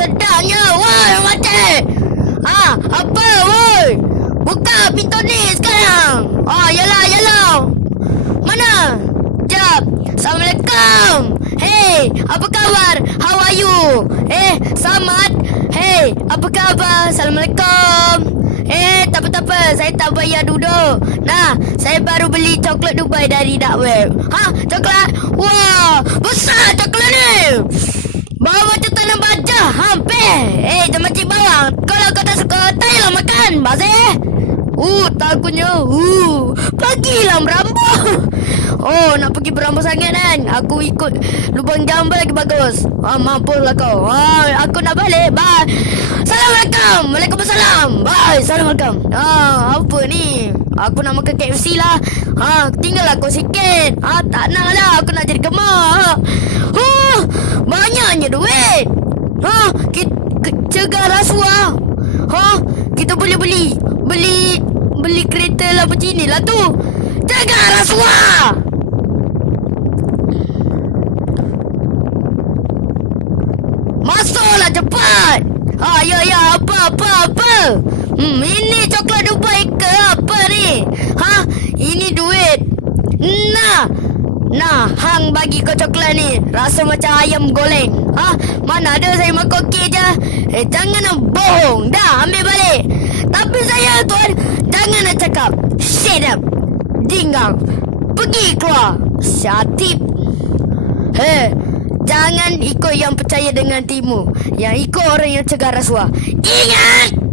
sedangnya. Woi, mati. Ha, apa, woi? Buka pintu ni sekarang. Oh, yalah, yalah. Mana? Jap. Assalamualaikum. Hey, apa khabar? How are you? Eh, Samad. Hey, apa khabar? Assalamualaikum. Eh, tak apa-apa. Saya tak bayar duduk. Nah, saya baru beli coklat Dubai dari dark web. Ha, coklat? Wah, besar coklat ni. Bau macam tanam baja. Hampir. Eh, jangan cik bawang. Kalau kau tak suka, tak makan. Bazir. Uh, takutnya. Uh, pergilah merambut. Oh, nak pergi berambut sangat kan? Aku ikut lubang gambar lagi bagus. Ah, mampuslah kau. Ah, aku nak balik. Bye. Assalamualaikum. Waalaikumsalam. Bye. Assalamualaikum. Ah, apa ni? Aku nak makan KFC lah. Ha, tinggal aku sikit. Ha, tak nak lah. Aku nak jadi gemar. Ha, banyaknya duit. Ha, kita cegah rasuah. Ha, kita boleh beli beli beli kereta lah tu. Cegah rasuah. Masuklah cepat. Ha, ya, ya, apa, apa, apa? Hmm, ini coklat Dubai ke apa ni? Ha, ini duit. Nah, nah, hang bagi kau coklat ni. Rasa macam ayam goreng. Ha, mana ada saya makan okey je. Eh, jangan nak bohong. Dah, ambil balik. Tapi saya, tuan, jangan nak cakap. Shut up. Dinggang. Pergi keluar. Syatip. Hei, jangan ikut yang percaya dengan timu. Yang ikut orang yang cegah rasuah. Ingat!